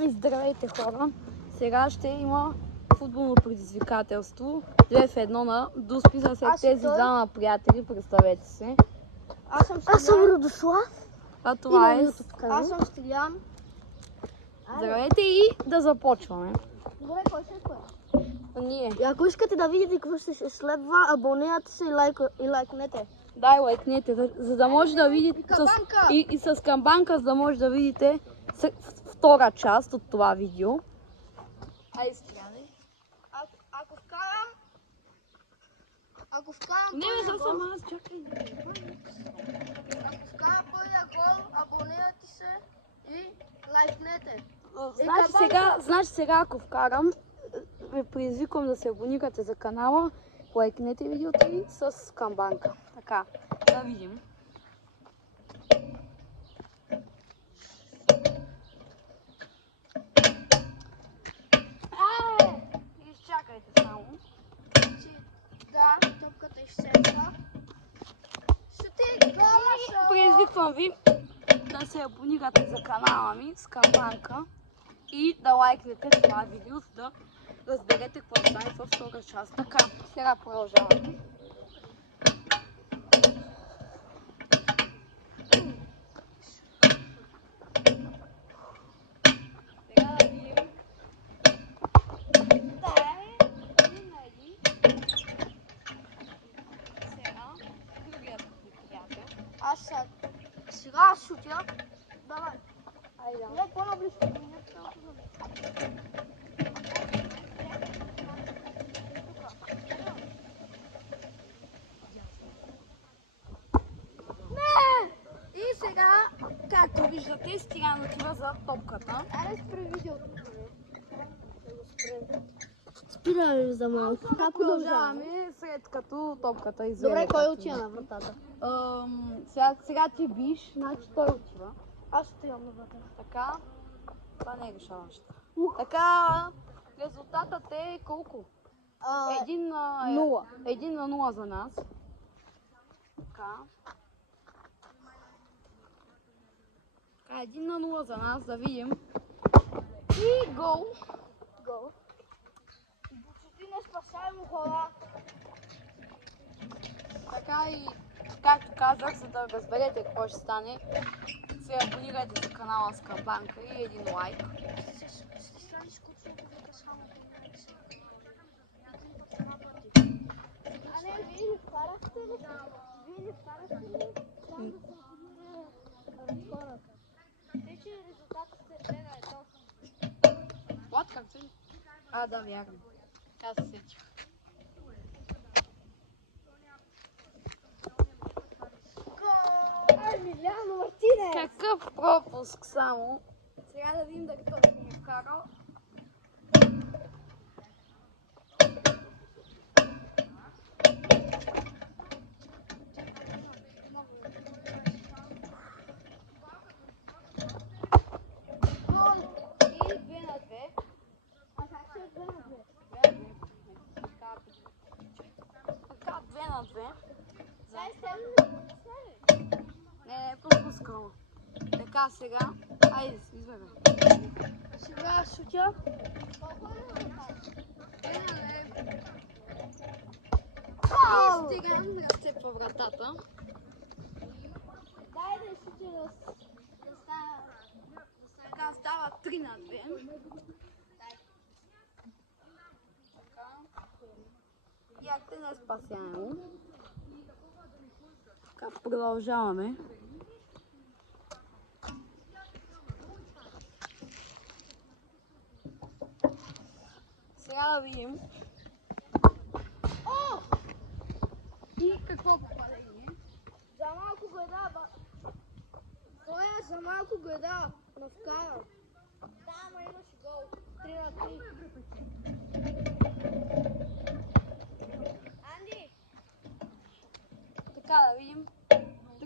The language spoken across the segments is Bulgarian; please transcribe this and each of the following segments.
И здравейте, хора! Сега ще има футболно предизвикателство. 2-1 на Дуспи след тези двама приятели, представете се. Аз съм Радослав. А това е... Аз съм Стилян. Здравейте и да започваме. Добре, кой ще е? Ние. И ако искате да видите какво ще следва, абонирайте се и лайкнете. Дай лайкнете, за да може да видите и с камбанка, за да може да видите втора част от това видео. Айде, Стиляне. Ако вкарам Не, за сама аз, чакай. Ако вкарам първия гол, абонирайте се и лайкнете. Значи сега, ако вкарам, ви предизвиквам да се абонирате за канала, лайкнете видеото и с камбанка. Така, да видим. Изчакайте само. Да, топката изсечва. Предизвиквам ви да се абонирате за канала ми с камбанка и да лайкнете това видео, за да разберете какво стане във втора част. Така, сега продължаваме. Сега да видим. Един на един. Сега, другият ми приятел. Сега шутя. Давай. Айде. Не, по-наблизо. И сега, както виждате, Стилян отива за топката. Аре, спри видеото. Спираме за малко. Продължаваме след като топката изведе. Добре, кой отива на вратата? Сега ти биш, значи той отива. Аз отивам на вратата. Така, това не е решаващо. Така, резултатът е колко? 1-0 за нас. Така. 1-0 за нас, да видим. И гол. Гол. Почти не спасаемо, хора. Така и, както казах, за да разберете какво ще стане, се абонирайте за канала с камбанка и един лайк. А не, вие ли вкарахте ли? Вие ли вкарахте ли? Там да се абонира хората. Те, че резултатът се гледа е толкова. Вот как ти? А, да, вярно. Аз се сетих. Емилиано Мартинес! Какъв пропуск само. Сега да видим дали той ще ми вкарал. И 2 на 2. А как ще е 2 на 2? Така, 2 на 2. Дай Не, пропускал. Така, сега. Айде, извега. сега шутя. И стигам, разцепва вратата. Дай да шутя да става. Така става 3 на 2. Яхте не спасяемо. Така, продължаваме. Сега да видим. О! И какво попадение? За малко гледа, Боя, за малко гледа. Но вкара. Да, ама имаше гол. 3 на 3. Анди! Така да видим. 3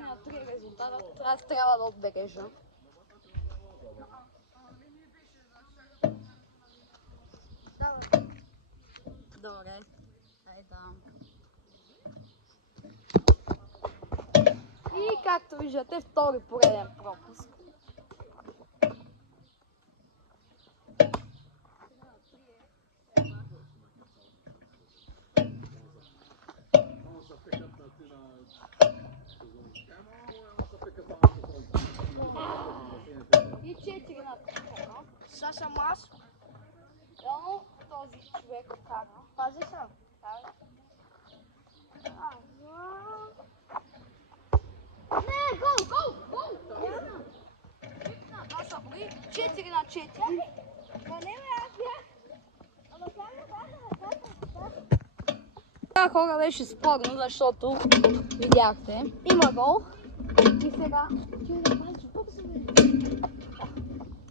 на 3 резултатът. Аз трябва да отбележа. Давай. Добре. Дай да. И както виждате, втори пореден пропуск. И 4 на такова. Сега съм аз. Реално този човек кара. Пази съм. Не, гол, гол, гол! Няма. Това са били 4 на 4. Ма не, бе, аз бях. Ама тя не бяха. Това хора беше спорно, защото видяхте. Има гол. И сега,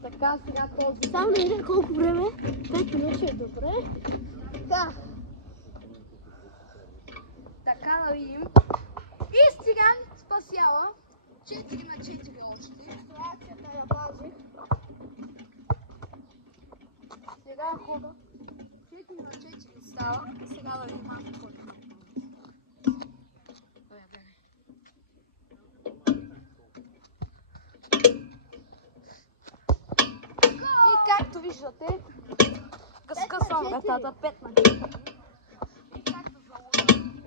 така сега този. Само да видим колко време. 5 минути е добре. Да. Така да видим. И сега спасява 4 на 4 още. Реакцията я пазих. Сега хора 4 на 4 става. И сега да видим малко кой. И както виждате, скъсвам вратата 5 на 4. И както залудам.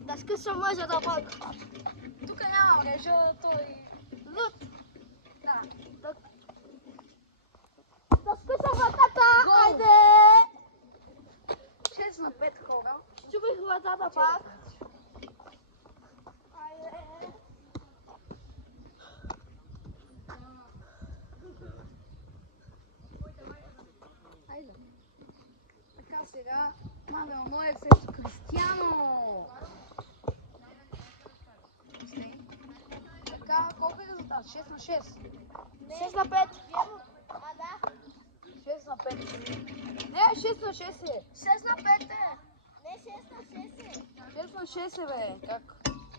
Да скъсвам мъжата пак. Тук няма мрежа, той... Лут. Да. Да скъсвам вратата. Гол. Айде. 6 на 5 хора. Щупих вратата пак. Айде. Айде. Така сега Мануел Нойер срещу Кристиано. Така, колко е резултат? 6 на 6. 6 на 5. А, да. 6 на 5. Не, 6 на 6 е. 6 на 5 е. Не, 6 на 6 е. 6 на 6 е, бе. Как?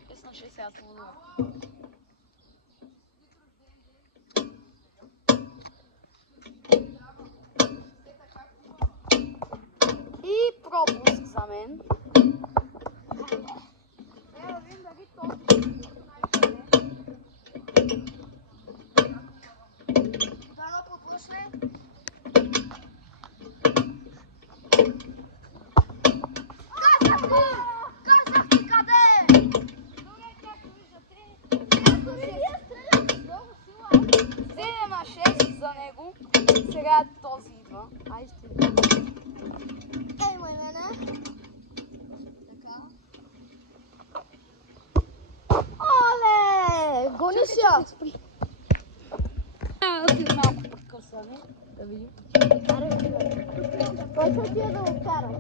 6 на 6 е, аз лудя. И пропуск за мен. Да видим дали този Дано пропусне. Казах ти къде? Добре, както виждате. Както вие стреляте с много сила. 7 на 6 за него. Сега този идва. Ай, ще видим. Ей, май мене. Така. Оле! Гони си я! След малко прекъсване. Да видим. Той ще отиде да го карам.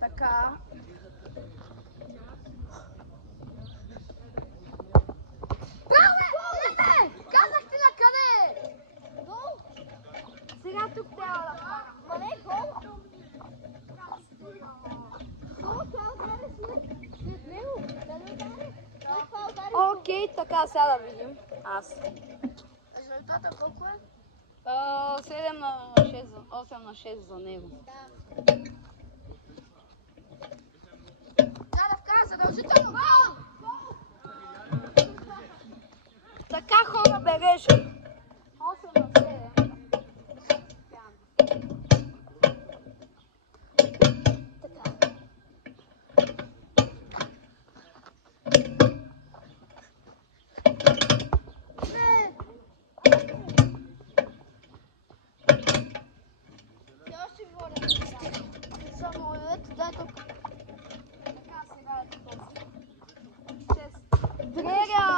Така. Браво! Не! Казах ти на къде? Гол? Сега тук трябва да фана. Ма не гол. Гол, това удари след него. Да не удари. След това удари. Окей, така сега да видим. Аз. Резултата колко е? 7 на 6, 8 на 6 за него. Да. Трябва да вкара задължително гол! Така хора бележа. 8 на 7. Така. Не! Все още ви водя. За моят, дай тук. Така сега е този. 6. Дрега!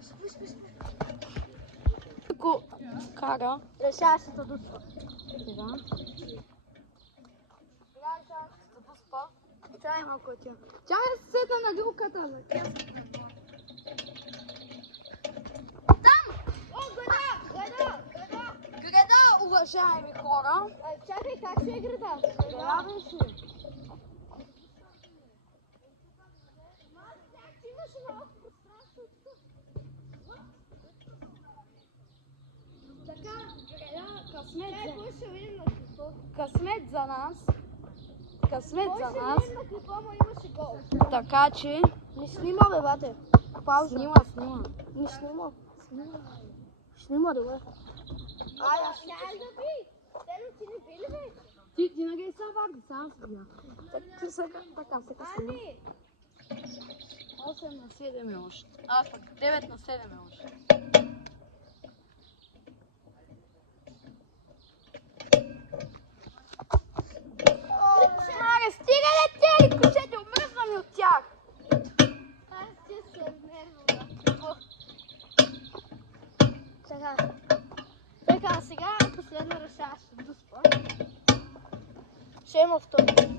Спи, спи, спи. Ако кара. Решаващата дуспа. Сега. Сега решаващата дуспа. Чай малко тя. Тя е седна на люката. О, града! Града! Града! Града, уважаеми хора. Чакай, как ще е града? Града беше. Имаше малко пространство тук. късмет Чай, за... кой ще видим на какво? късмет за нас. Късмет Кой за ще нас. видим на какво, ама имаше гол. Така че... Не снима, бе, бате. Пауза. Снима. Не снима. Снима, добре. Ай, аз ще да би. Те не ти не били, бе. Ти не гей са варди, сам си бия. Така снима. Ани. 8 на 7 е още. Аз пък 9 на 7 е още. Маре, стига де тези кошети, обмръзна ми от тях. Аз ти се нервна. Така, сега е последно решаващо до спор. Ще има втори.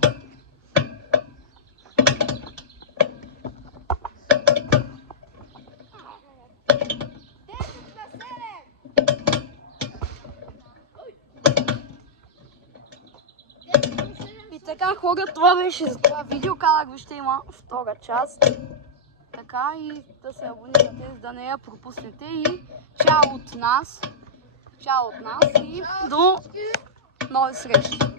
И така хора, това беше за това видео. Казах ви, ще има втора част. Така и да се абонирате, за да не я пропуснете. И чао от нас. Чао от нас и до нови срещи.